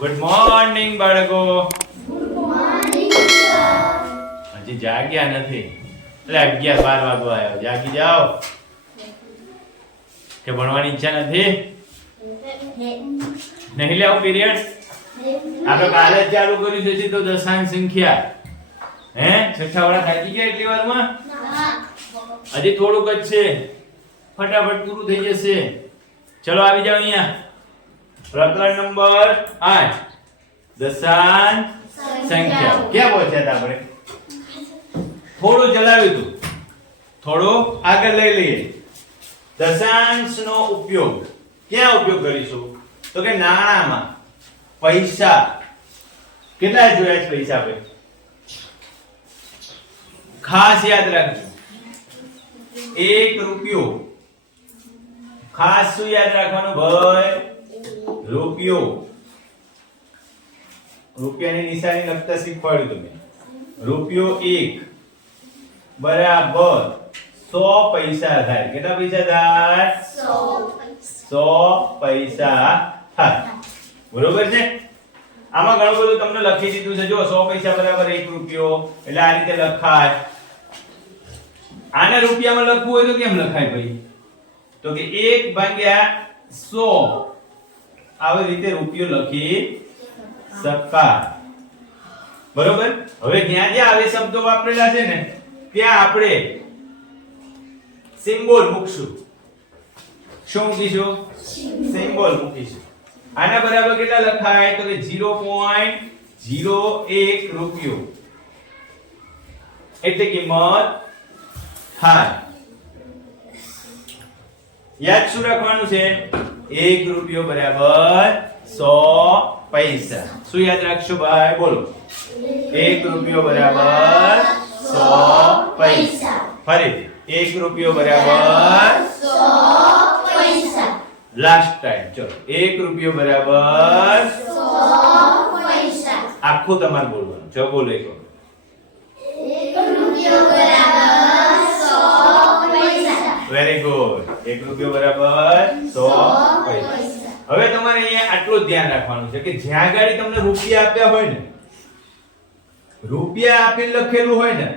Good morning બાળકો. Good morning sir. હજી જાગ્યા નથી એટલે 11-12 વાગવા આવ્યો. જાગી જાઓ કે ભણવાની ઈચ્છા નથી? નહીં લેવું પીરિયડ? આપણે કાલે જ ચાલુ કર્યું છે તો દશાંશ સંખ્યા હે છઠ્ઠા વાળા થાકી ગયા એટલી વારમાં? હજી થોડુંક જ છે, ફટાફટ પૂરું થઈ જશે. ચલો આવી જાઓ અહીંયા. પ્રકરણ નંબર 8 દશાંશ સંખ્યા. ક્યાં પહોંચ્યા હતા આપણે? થોડું ચલાવ્યું હતું, થોડું આગળ લઈ લઈએ. દશાંશનો ઉપયોગ ક્યાં ઉપયોગ કરીશું? તો કે નાણામાં પૈસા. કેટલા જોયા છે પૈસા આપણે? ખાસ યાદ રાખજો 1 રૂપિયો. ખાસ શું યાદ રાખવાનું ભાઈ? રૂપિયો. રૂપિયાની નિશાની લખતા શીખવાડ્યું તમે. રૂપિયો 1 બરાબર 100 પૈસા થાય. કેટલા પૈસા થાય? 100 પૈસા થાય. બરોબર છે? આમાં ઘણું બધું તમને લખી દીધું છે. જો 100 પૈસા બરાબર 1 રૂપિયો એટલે આ રીતે લખાય. આને રૂપિયામાં લખવું હોય તો કેમ લખાય ભાઈ? તો કે 1 ભાગ્યા 100 આવી રીતે રૂપિયો લખી શકાય. બરોબર? હવે જ્યાં જ્યાં આવે શબ્દો વાપરેલા છે ને ત્યાં આપણે સિમ્બોલ મૂકશું. શું મૂકીશું? સિમ્બોલ મૂકીશું. આના બરાબર કેટલા લખાય? તો કે 0.01 રૂપિયો એટલે કિંમત થાય. યાદ શું રાખવાનું છે? 1 રૂપિયો બરાબર 100 પૈસા. શું યાદ રાખશો ભાઈ? બોલો. 1 રૂપિયો બરાબર 100 પૈસા. ફરીથી 1 રૂપિયો બરાબર 100 પૈસા. Last time. ચલો 1 રૂપિયો બરાબર 100 પૈસા. આખું તમારે બોલવાનું. જો બોલો એક વખત. 1 રૂપિયો બરાબર 100 પૈસા. Very good. 1 રૂપિયો બરાબર 100 પૈસા. હવે તમારે અહીંયા આટલું જ ધ્યાન રાખવાનું છે કે જ્યાં ગાડી તમને રૂપિયા આપ્યા હોય ને, રૂપિયા આપી લખેલું હોય ને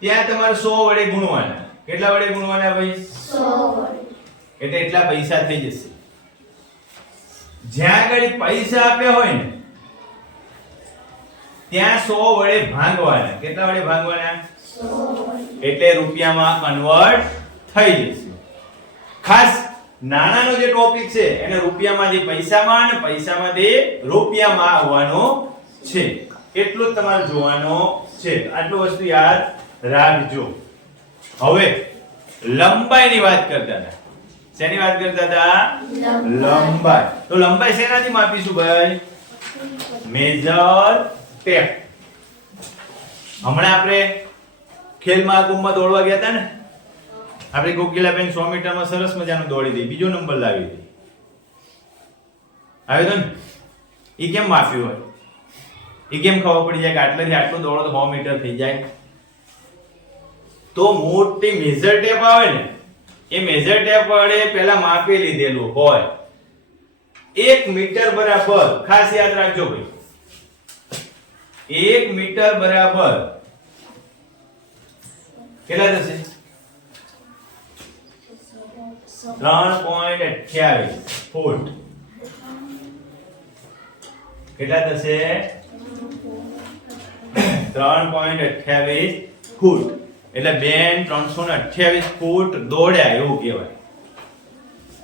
ત્યાં તમારે 100 વડે ગુણવાના. કેટલા વડે ગુણવાના ભાઈ? 100 વડે. એટલે એટલા પૈસા થઈ જશે. જ્યાં આગળ પૈસા આપ્યા હોય ને ત્યાં 100 વડે ભાંગવાના. કેટલા વડે ભાંગવાના? 100 વડે. એટલે રૂપિયામાં કન્વર્ટ થઈ જશે. ખાસ નાણાનો જે ટોપિક છે એને રૂપિયામાંથી પૈસામાં અને પૈસામાંથી રૂપિયામાં આવવાનો છે. એટલું જ તમારે જોવાનું છે. આટલું વસ્તુ યાદ રાખજો. હવે લંબાઈની વાત કરતા હતા. શેની વાત કરતા હતા? લંબાઈ. તો લંબાઈ શેનાથી માપીશું ભાઈ? Measure tape. હમણાં આપણે ખેલ મહાકુંભમાં દોડવા ગયા હતા ને, આપણે કોકિલાબેન 100 મીટરમાં સરસ મજાનું દોડી દઈ, બીજો નંબર લાવી દઈ. આવ્યો તો ને? ઈ કેમ માપ્યું હોય? ઈ કેમ ખબર પડી જાય કે આટલાથી આટલું દોડો તો 100 મીટર થઈ જાય? તો મોટી મેજર ટેપ આવે ને એ મેજર ટેપ વડે પહેલા માપી લીધેલું હોય. 1 મીટર બરાબર, ખાસ યાદ રાખજો ભાઈ, 1 મીટર બરાબર કેટલા થશે? 3.28 ફૂટ. કેટલા થશે? 3.28 ફૂટ. એટલે બેન 328 ફૂટ દોડ્યા એવું કહેવાય.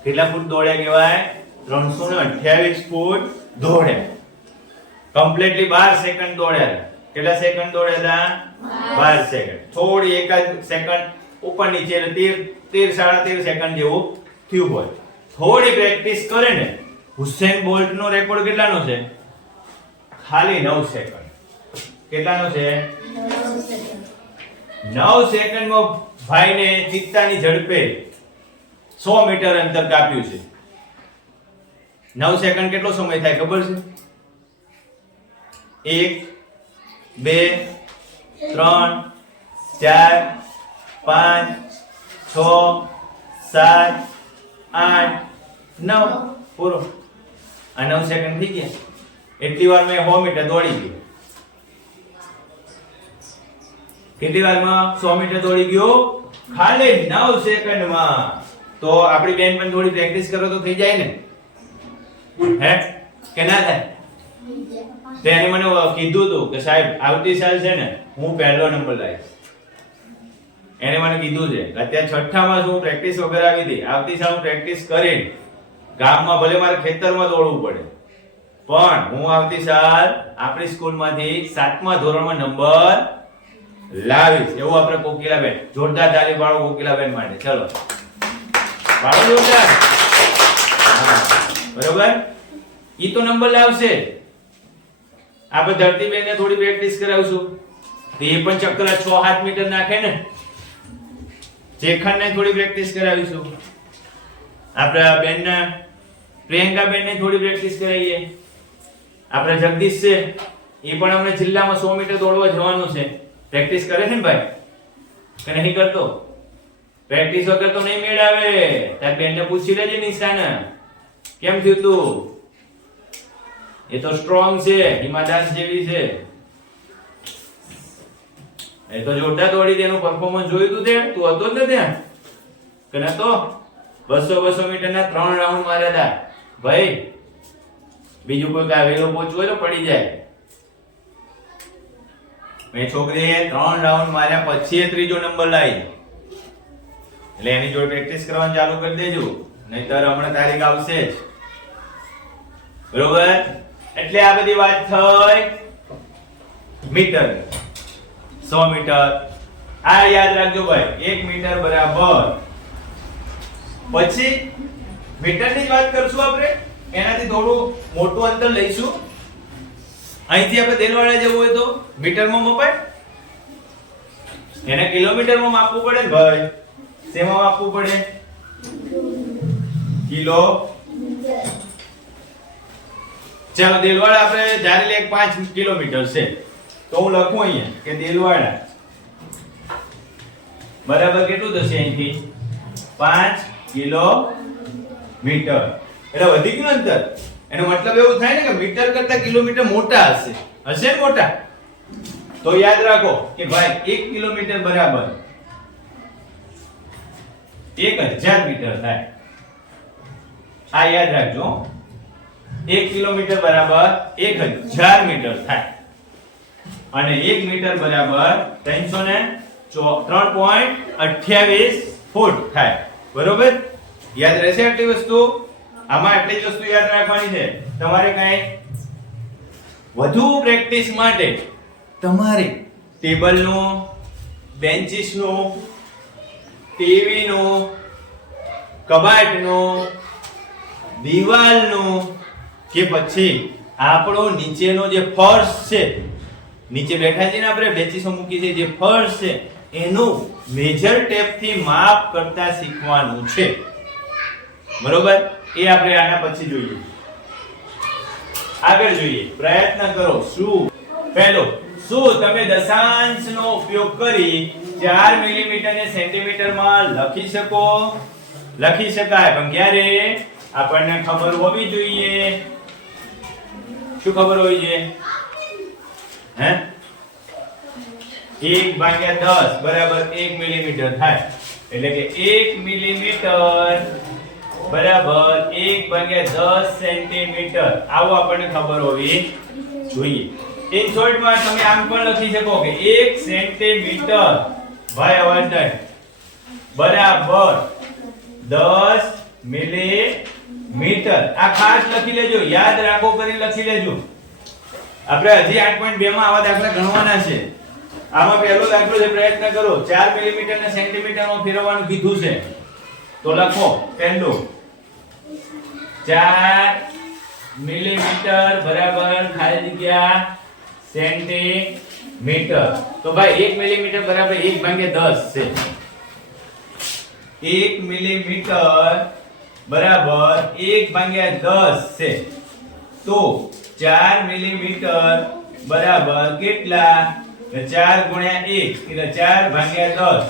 કેટલા ફૂટ દોડ્યા કહેવાય? 328 ફૂટ દોડ્યા. કમ્પ્લીટલી 12 સેકન્ડ દોડ્યા હતા. કેટલા સેકન્ડ દોડ્યા હતા? 12 સેકન્ડ. થોડી એકાદ સેકન્ડ ઉપર નીચે 13 સેકન્ડ જેવું થયું હોય. થોડી પ્રેક્ટિસ કરે ને, હુસેન બોલ્ટ નો રેકોર્ડ કેટલાનો છે? ખાલી 9 સેકન્ડ. કેટલાનો છે? 9 સેકન્ડમાં ભાઈને ચિત્તાની ઝડપે 100 મીટર અંતર કાપ્યું છે. 9 સેકન્ડ કેટલો સમય થાય ખબર છે? 1 2 3 4 5 6 7 8 9 પૂરો. આ 9 સેકન્ડ થઈ ગયા. એટલી વાર મેં 100 મીટર દોડી ગયો. કેટલી વારમાં 100 મીટર દોડી ગયો? ખાલી 9 સેકન્ડમાં. તો આપણી બેન પણ થોડી પ્રેક્ટિસ કરો તો થઈ જાય ને, હે કે ના થાય? તે એને મને કીધું હતું કે સાહેબ આવતી સાલ છે ને હું પહેલો નંબર લાવીશ. એને મને કીધું છે કે અત્યારે છઠ્ઠામાં હું પ્રેક્ટિસ વગર આવી હતી, આવતી સાલ હું પ્રેક્ટિસ કરી ગામમાં ભલે મારે ખેતરમાં દોડવું પડે પણ હું આવતી સાલ આપણી સ્કૂલમાંથી 7મા ધોરણમાં નંબર લાવીશ. એવું આપણે કોકિલાબેન જોરદાર તાળી પાડો કોકિલાબેન માટે. ચલો પાડો જોરદાર. હા બરોબર, ઈ તો નંબર લાવશે. આપણે ધરતીબેનને થોડી પ્રેક્ટિસ કરાવશું તો એ પણ ચક્કર 6-7 મીટર નાખે ને. ચેખનને થોડી પ્રેક્ટિસ કરાવીશું. આપણા બેનના પ્રિયંકાબેનને થોડી પ્રેક્ટિસ કરાવીએ. આપણે જગદીશ છે એ પણ અમને જિલ્લામાં 100 મીટર દોડવા જવાનું છે. પ્રેક્ટિસ કરે છે ને ભાઈ કે નહીં કરતો? પ્રેક્ટિસ વગર તો નહીં મેળ આવે. તાર બેનને પૂછી લેજે નિશાને કેમ થયું તું. એ તો સ્ટ્રોંગ છે, હિમાદાસ જેવી છે. એ તો જોરદાર દોડી તેનું પરફોર્મન્સ જોયું તું તે? તું હતો જ ને ત્યાં કે નતો? 200 મીટરના 3 રાઉન્ડ માર્યા હતા ભાઈ. બીજું કોઈ કાવેલો પહોંચવું હોય તો પડી જાય. મેં છોકરીએ 3 રાઉન્ડ માર્યા પછી એ ત્રીજો નંબર લાવી. એટલે એની જોડે પ્રેક્ટિસ કરવાનું ચાલુ કરી દેજો, નહીતર હમણાં તારીખ આવશે જ. બરોબર, એટલે આ બધી વાત થઈ મીટર. 100 મીટર આ યાદ રાખજો ભાઈ. 1 મીટર બરાબર. પછી મીટરની જ વાત કરશું આપણે. એનાથી થોડું મોટું અંતર લઈશું. અહીંથી આપણે દેલવાડા જવું હોય તો મીટરમાં મપાય, એને કિલોમીટરમાં માપવું પડે ને ભાઈ. શેમાં માપવું પડે? કિલો. ચાલો દેલવાડા આપણે ધારી લે 5 કિલોમીટર છે તો હું લખું અહીંયા કે દેલવાડા બરાબર કેટલું થશે અહીંથી? 5 કિલોમીટર. એટલે વધી ગયું અંતર. એનો મતલબ એવું થાય ને કે મીટર કરતા કિલોમીટર મોટા હશે. હશે ને મોટા? તો યાદ રાખો કે ભાઈ 1 કિલોમીટર બરાબર 1000 મીટર થાય. આ યાદ રાખજો. 1 કિલોમીટર બરાબર 1000 મીટર થાય અને 1 મીટર બરાબર 3.28 ફૂટ થાય. બરોબર, યાદ રહેશે આટલી વસ્તુ? આમાં આટલી જ વસ્તુ યાદ રાખવાની છે. તમારે કઈ વધુ પ્રેક્ટિસ માટે તમારે ટેબલનું, બેન્ચીસનું, ટીવીનું, કબાટનું, દીવાલનું કે પછી આપણો નીચેનો જે ફર્શ છે, નીચે બેઠા છીએ ને આપણે બેન્ચીસો મૂકી છે જે ફર્શ છે એનું મેજર ટેપ થી માપ કરતા શીખવાનું છે. બરોબર, એ આપણે આના પછી જોઈએ. આગળ જોઈએ. પ્રયત્ન કરો. શું? પહેલો, શું તમે દશાંશનો ઉપયોગ કરી 4 મિલીમીટર ને સેન્ટીમીટરમાં લખી શકો? લખી શકાય, પણ ક્યારે? આપણને ખબર હોવી જોઈએ. શું ખબર હોવી જોઈએ? હે? 1/10 બરાબર 1 મિલીમીટર થાય. એટલે કે 1 મિલીમીટર બરાબર 1/10 સેન્ટીમીટર. આવું આપણને ખબર હોવી જોઈએ. ઇન શોર્ટમાં તમે આમ પણ લખી શકો કે 1 સેન્ટીમીટર ભાઈ અવાજ થાય બરાબર 10 મિલીમીટર. આ ખાસ લખી લેજો, યાદ રાખો કરી લખી લેજો. આપણે હજી 8.2 માં આવા દાખલા ગણવાના છે. આમાં પહેલો દાખલો છે, પ્રયત્ન કરો. 4 મિલીમીટર ને સેન્ટીમીટરમાં ફેરવવાનું કીધું છે તો લખો પહેલો 4 મિલીમીટર બરાબર ખાલી જગ્યા સેન્ટીમીટર. તો ભાઈ 1 મિલીમીટર બરાબર 1/10 છે. 1 મિલીમીટર બરાબર 1/10 છે. તો 4 મિલીમીટર બરાબર કેટલા? 4 ગુણ્યા 1 એટલે 4/10.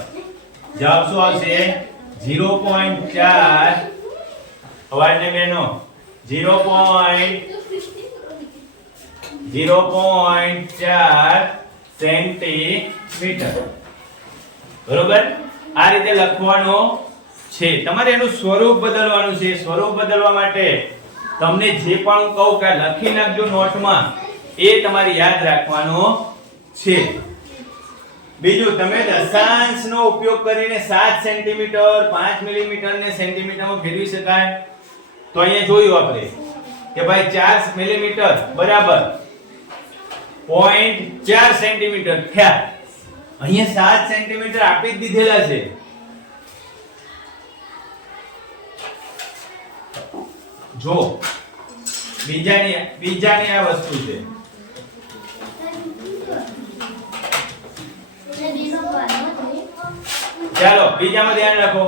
જવાબ શું આવશે? 0.4. અવાજને બેનો 0.4 0.4 સેન્ટીમીટર. બરોબર? આ રીતે લખવાનો છે. તમારે એનું સ્વરૂપ બદલવાનું છે. સ્વરૂપ બદલવા માટે તમને જે પણ હું કહું કે લખી નાખજો નોટમાં, એ તમારે યાદ રાખવાનો છે. બીજું, તમે દશાંશનો ઉપયોગ કરીને 7 સેન્ટીમીટર 5 મિલીમીટર ને સેન્ટીમીટરમાં ફેરવી શકાય. તો અહીંયા જોયું આપણે કે ભાઈ 4 મિલીમીટર બરાબર 0.4 સેન્ટીમીટર થયા. અહીંયા 7 સેન્ટીમીટર આપી જ દીધેલા છે. જો બીજાની આ વસ્તુ છે. ચાલો બીજામાં ધ્યાન રાખો.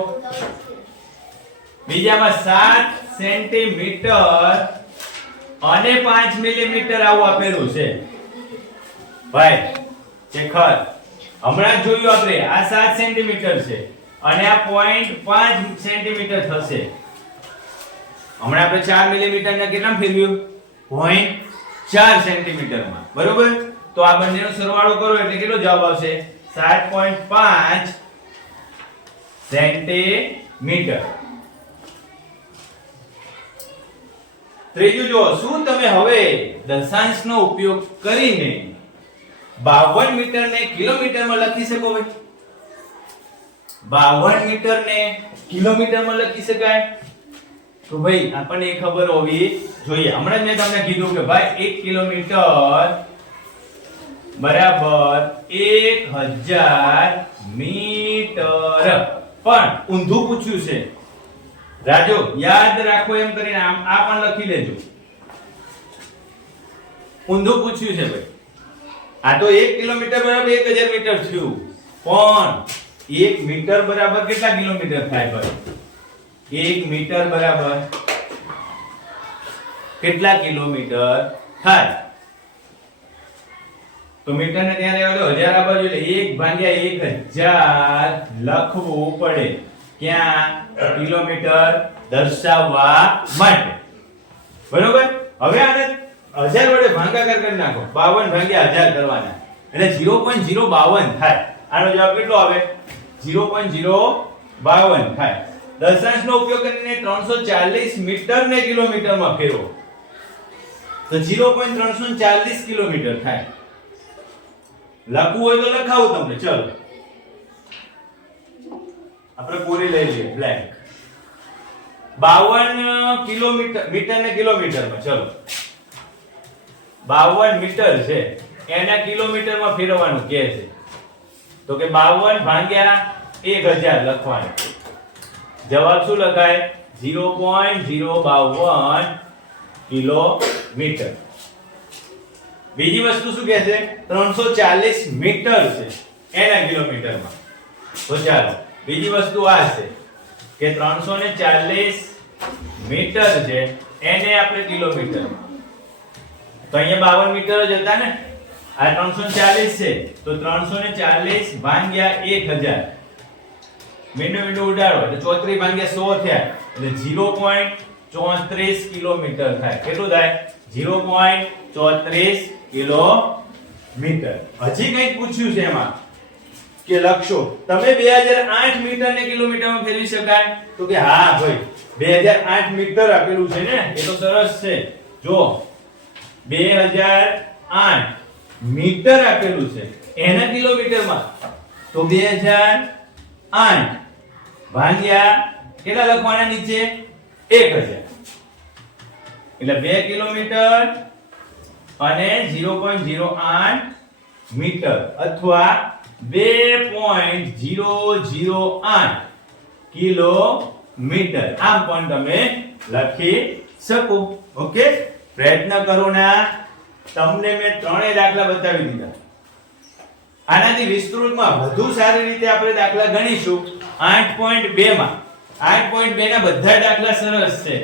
બીજામાં 7 સેન્ટીમીટર અને 5 મિલીમીટર આવું આપેલું છે. ભાઈ શેખર, હમણાં જ જોયું આપણે આ 7 સેન્ટીમીટર છે અને આ 0.5 સેન્ટીમીટર થશે. હમણાં આપણે 4 મિલીમીટર ને કેટલા ફેરવ્યું? 0.4 સેન્ટીમીટરમાં. બરોબર? તો આ બંનેનો સરવાળો કરો એટલે કેટલો જવાબ આવશે? 7.5 સેન્ટીમીટર. ત્રીજું જો, શું તમે હવે દશાંશનો ઉપયોગ કરીને 52 મીટરને કિલોમીટરમાં લખી શકો? ભાઈ 52 મીટરને કિલોમીટરમાં લખી શકાય? તો ભાઈ આપણને એ ખબર હોવી જોઈએ. હમણાં જ મેં તમને કીધું કે ભાઈ 1 કિલોમીટર બરાબર 1000 મીટર. પણ ઊંધું પૂછ્યું છે. રાજો યાદ રાખો એમ કરીને આ પણ લખી લેજો. ઊંધું પૂછ્યું છે ભાઈ. આ તો 1 કિલોમીટર બરાબર 1000 મીટર થયું. પણ 1 મીટર બરાબર કેટલા કિલોમીટર થાય ભાઈ? 1 મીટર બરાબર કેટલા કિલોમીટર થાય? તો મીટર ને ત્યાં રહેવા દો, 1000 આ બાજુ એટલે 1/1000 લખવું પડે. ક્યાં? કિલોમીટર દર્શાવવા માટે. બરોબર? હવે આને 1000 વડે ભાગાકાર કરી નાખો. 52/1000 કરવાના એટલે 0.052 થાય. આનો જવાબ કેટલો આવે? 0.052 થાય. દશાંશનો ઉપયોગ કરીને 340 મીટર ને કિલોમીટરમાં ફેરવો તો 0.340 કિલોમીટર થાય. લખવું હોય તો લખાવું તમને. ચલો આપણે પૂરી લઈ લઈએ બ્લેન્ક. 52 કિલોમીટર મીટર ને કિલોમીટરમાં. ચલો 52 મીટર છે એને કિલોમીટરમાં ફેરવવાનું કહે છે. તો કે 52/1000 લખવાનું. જવાબ શું લખાય? 0.052 કિલોમીટર. બીજી વસ્તુ શું કહે છે? 340 મીટર છે એના કિલોમીટરમાં. તો ચાલો બીજી વસ્તુ આ છે કે 340 મીટર છે એને આપણે કિલોમીટરમાં. તો અહીંયા 52 મીટર જ હતા ને, આ 340 છે તો 340/1000 મીંડું ઉડાડો એટલે 34/100 થયા એટલે 0.34 કિલોમીટર થાય. કેટલું થાય? 0.34 કિલોમીટર. હજી કંઈક પૂછ્યું છે એમાં કે લખશો તમે 2008 મીટર ને કિલોમીટરમાં ફેરવી શકાય? તો કે હા ભાઈ 2008 મીટર આપેલું છે ને, એ તો સરસ છે. જો 2008 મીટર આપેલું છે એના કિલોમીટરમાં તો 2008 ભાગ્યા કેટલા લખવાના નીચે? 1000 એટલે 2 કિલોમીટર અને 0.08 મીટર અથવા 2.008 કિલોમીટર આમ પણ તમે લખી શકો. ઓકે, પ્રયત્ન કરો ના. તમને મેં ત્રણેય દાખલા બતાવી દીધા. આનાથી વિસ્તૃતમાં વધુ સારી રીતે આપણે દાખલા ગણીશું 8.2 માં. 8.2 ના બધા દાખલા સરસ છે.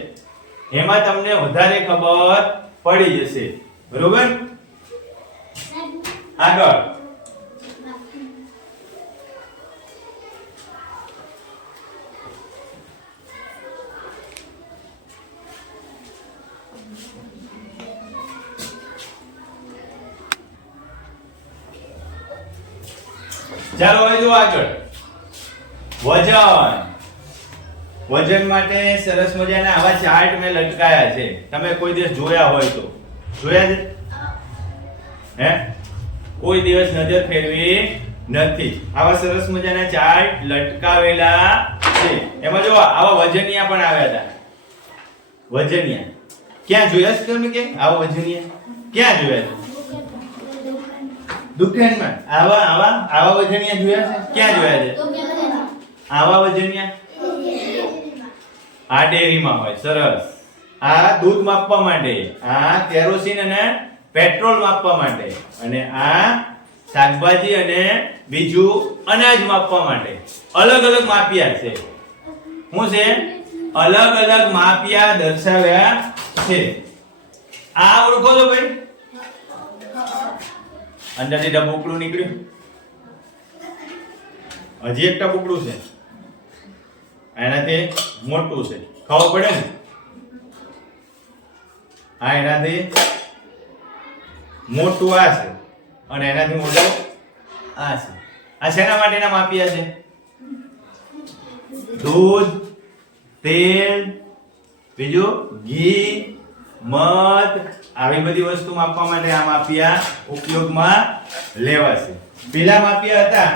એમાં તમને વધારે ખબર પડી જશે. બરોબર? આગળ ચાલો હવે જો આગળ વજન માટે સરસ મજાના આવા ચાર્ટ મેં લટકાયા છે. તમે કોઈ દિવસ જોયા હોય તો જોયા છે? હે કોઈ દિવસ નજર ફેરવી નથી. આવા સરસ મજાના ચાર્ટ લટકાવેલા છે. એમાં જો આવા વજનિયા પણ આવ્યા હતા. વજનિયા ક્યાં જોયા છે તમે? કે આવા વજનિયા ક્યાં જોયા છે? દુકાનમાં. આવા વજનિયા જોયા છે? ક્યાં જોયા છે આવા વજનિયા? આ ડેરીમાં હોય. સરસ. આ દૂધ માપવા માટે, આ કેરોસીન અને પેટ્રોલ માપવા માટે, અને આ શાકભાજી અને બીજું અનાજ માપવા માટે. અલગ અલગ માપિયા છે. શું છે? અલગ અલગ માપિયા દર્શાવ્યા છે. આ ઓળખો છો ભાઈ? અંદરથી ટપુકડું નીકળ્યું. હજી એક ટપુકડું છે, એનાથી મોટું છે. ખબર પડે ને? આ એનાથી મોટું આ છે અને એનાથી મોટું આ છે. આ શેના માટેના માપિયા છે? દૂધ, તેલ, બીજું ઘી, મધ, આવી બધી વસ્તુ માપવા માટે આ માપિયા ઉપયોગમાં લેવાશે. પેલા માપિયા હતા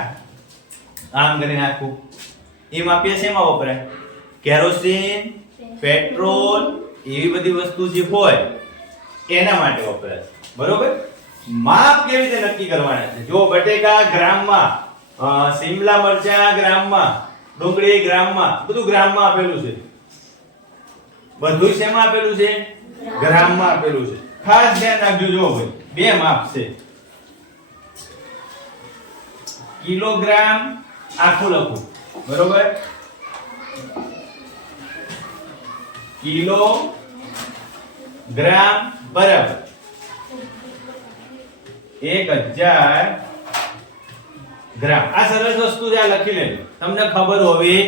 આમ કરીને આખું, એ માપિયા શેમાં વપરાય? કેરોસીન, પેટ્રોલ, એવી બધી વસ્તુ જે હોય એના માટે વપરાય. બરોબર? માપ કેવી રીતે નક્કી કરવાના છે? જો બટેકા ગ્રામમાં, શિમલા મરચા ગ્રામમાં, ડુંગળી ગ્રામમાં, બધું ગ્રામમાં આપેલું છે. બધું શેમાં આપેલું છે? ગ્રામમાં આપેલું છે. ખાસ ધ્યાન રાખજો. જો ભાઈ બે માપ છે. કિલોગ્રામ આખું લખું. બરોબર? કિલો ગ્રામ બરાબર 1000 ગ્રામ. આ સરસ વસ્તુ છે, આ લખી લેજો. તમને ખબર હોવી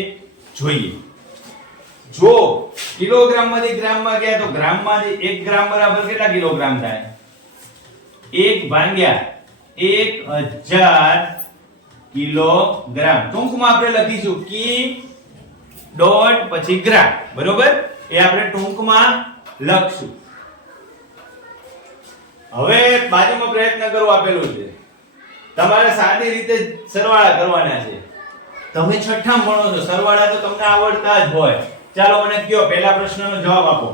જોઈએ. જો કિલોગ્રામમાંથી ગ્રામમાં ગયા તો ગ્રામમાંથી 1 ગ્રામ બરાબર કેટલા કિલોગ્રામ થાય? 1 ભાગ્યા 1000 કિલોગ્રામ. ટૂંકમાં આપણે લખીશું કી ડોટ પછી ગ્રામ. બરોબર? એ આપણે ટૂંકમાં લખશું. હવે બાજુમાં પ્રયત્ન કરો આપેલું છે. તમારે સાદી રીતે સરવાળા કરવાના છે. તમે છઠ્ઠામાં ભણો છો, સરવાળા તો તમને આવડતા જ હોય. ચાલો મને કયો, પહેલા પ્રશ્નનો જવાબ આપો.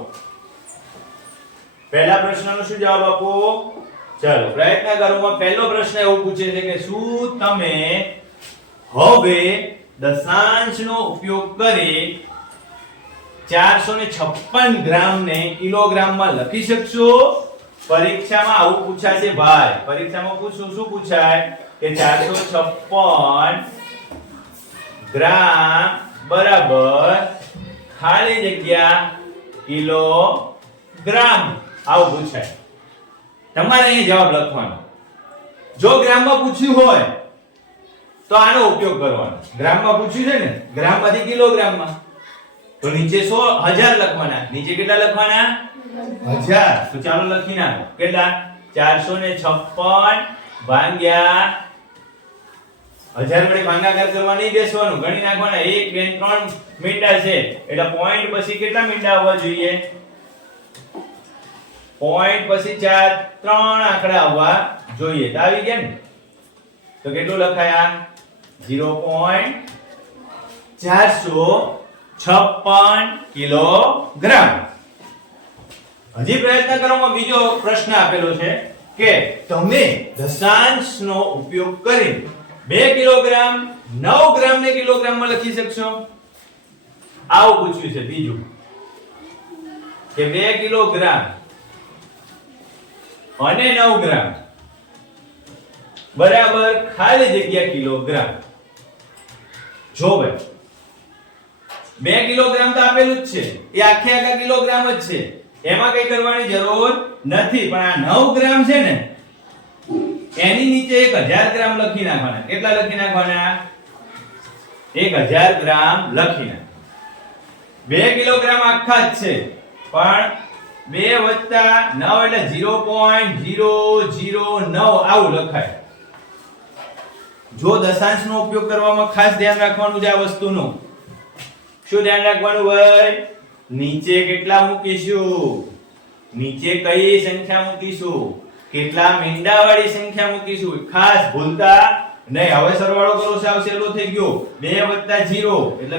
પહેલા પ્રશ્નનો શું જવાબ આપો? ચાલો પ્રયત્ન કરો. પહેલો પ્રશ્ન એવું પૂછે છે કે શું તમે હવે દશાંશનો ઉપયોગ કરી 456 ગ્રામ ને કિલોગ્રામમાં લખી શકશો? પરીક્ષામાં આવું પૂછાશે ભાઈ. પરીક્ષામાં શું પૂછાય કે 456 ગ્રામ બરાબર ખાલી જગ્યા કિલોગ્રામ. આવું પૂછાય. તમારે અહીં જવાબ લખવાનો. જો ગ્રામમાં પૂછ્યું હોય તો આનો ઉપયોગ કરવાનો. ગ્રામમાં પૂછ્યું છે ને, ગ્રામમાંથી કિલોગ્રામમાં, તો નીચે 1000 લખવાના. નીચે કેટલા લખવાના? 1000. તો ચાલો લખી નાખો. કેટલા? 456 ભાગ્યા 1000 વડે ભાગાકાર કરવા નહીં બેસવાનું, ગણી નાખવાના. 1 2 3 મીંડા છે એટલે પોઈન્ટ પછી કેટલા મીંડા આવવા જોઈએ? પોઈન્ટ પછી 4 3 આંકડા આવવા જોઈએ. તો આવી ગયા ને? તો કેટલું લખાયા? 0.456 કિલોગ્રામ. હજી પ્રયત્ન કરવામાં બીજો પ્રશ્ન આપેલો છે કે તમે દશાંશનો ઉપયોગ કરી 2 કિલોગ્રામ 9 ગ્રામ ને કિલોગ્રામમાં લખી શકશો? આવું પૂછ્યું છે. બીજું કે 2 કિલોગ્રામ અને 9 ગ્રામ બરાબર ખાલી જગ્યા કિલોગ્રામ. જો ભાઈ 2 કિલોગ્રામ તો આપેલું જ છે, એ આખે આખા કિલોગ્રામ જ છે, એમાં કઈ કરવાની જરૂર નથી. પણ આ 9 ગ્રામ છે ને, એની નીચે 1000 ગ્રામ લખી નાખવાના. કેટલા લખી નાખવાના? 1000 ગ્રામ લખી નાખ. 2 કિલોગ્રામ આખા જ છે, પણ 2 વત્તા 9 એટલે 0.009 આવું લખાય. જો દશાંશનો ઉપયોગ કરવામાં ખાસ ધ્યાન રાખવાનું છે આ વસ્તુનું. શું ધ્યાન રાખવાનું ભાઈ? નીચે કેટલા મૂકીશું? નીચે કઈ સંખ્યા મૂકીશું? કેટલા મીંડાવાળી સંખ્યા મૂકીશું? ખાસ ભૂલતા નહીં. હવે સરવાળો કરો સાવ સહેલો થઈ ગયો. 2 + 0 એટલે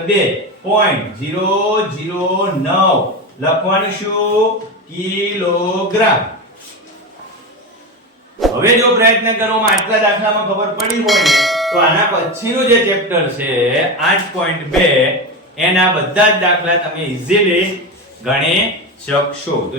2.009 લખવાનું શું? કિલોગ્રામ. હવે જો પ્રયત્ન કરવામાં આટલા દાખલામાં ખબર પડી હોય ને તો આના પછીનું જે ચેપ્ટર છે 8.2 એના બધા જ દાખલા તમે ઈઝીલી ગણી શકશો.